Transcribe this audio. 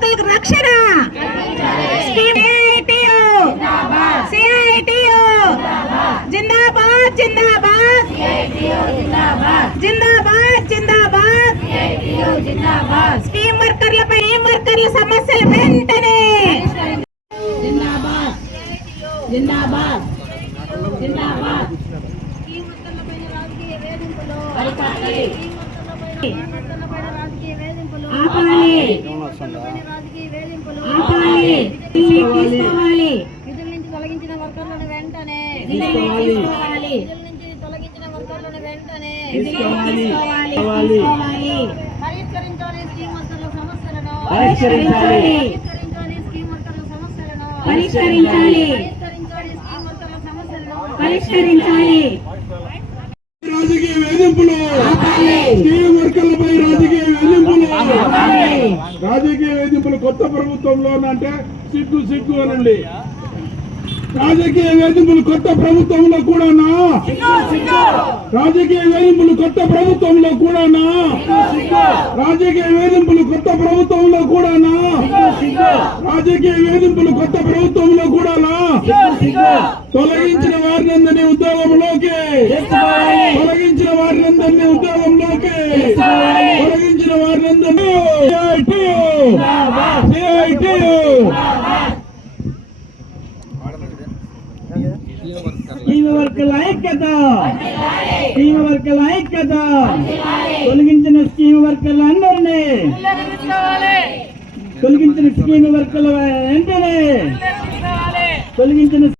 కార్మికులకు రక్షణ scheme CITU. CITU. జిందాబాద్ జిందాబాద్ జిందాబాద్ జిందాబాద్ scheme వర్కర్లపై scheme వర్కర్ల సమస్యలు వెంటనే జిందాబాద్ జిందాబాద్ జిందాబాద్ అరికట్టాలి ఆపాలి. ఆపాలి. తీసుకోవాలి. విధుల నుంచి తొలగించిన వర్కర్లను వెంటనే. తీసుకోవాలి. విధుల నుంచి తొలగించిన వర్కర్లను వెంటనే. తీసుకోవాలి. తీసుకోవాలి. పరిష్కరించాలి స్కీమ్ వర్కర్ల సమస్యలను. పరిష్కరించాలి. పరిష్కరించాలి స్కీమ్ వర్కర్ల సమస్యలను. పరిష్కరించాలి. పరిష్కరించాలి స్కీమ్ వర్కర్ల సమస్యలను. పరిష్కరించాలి. రాజకీయ స్కీమ్ వర్కర్లపై రాజకీయ వేధింపులు రాజకీయ వేధింపులు కొత్త ప్రభుత్వంలో అంటే సిగ్గు సిగ్గు అనండి. రాజకీయ వేధింపులు కొత్త ప్రభుత్వంలో కూడానా రాజకీయ వేధింపులు కొత్త ప్రభుత్వంలో కూడానా రాజకీయ వేధింపులు కొత్త ప్రభుత్వంలో కూడానా రాజకీయ వేధింపులు కొత్త ప్రభుత్వంలో కూడానా తొలగించిన వారినందరినీ ఉద్యోగంలోకి ఉద్యోగంలోకి తొలగించిన వారినందరినీ CITU. ఐక్యత స్కీమ్ వర్కర్ల ఐక్యత తొలగించిన స్కీమ్ వర్కర్లు అందరినీ తొలగించిన స్కీమ్ వర్కర్ల వెంటనే తొలగించిన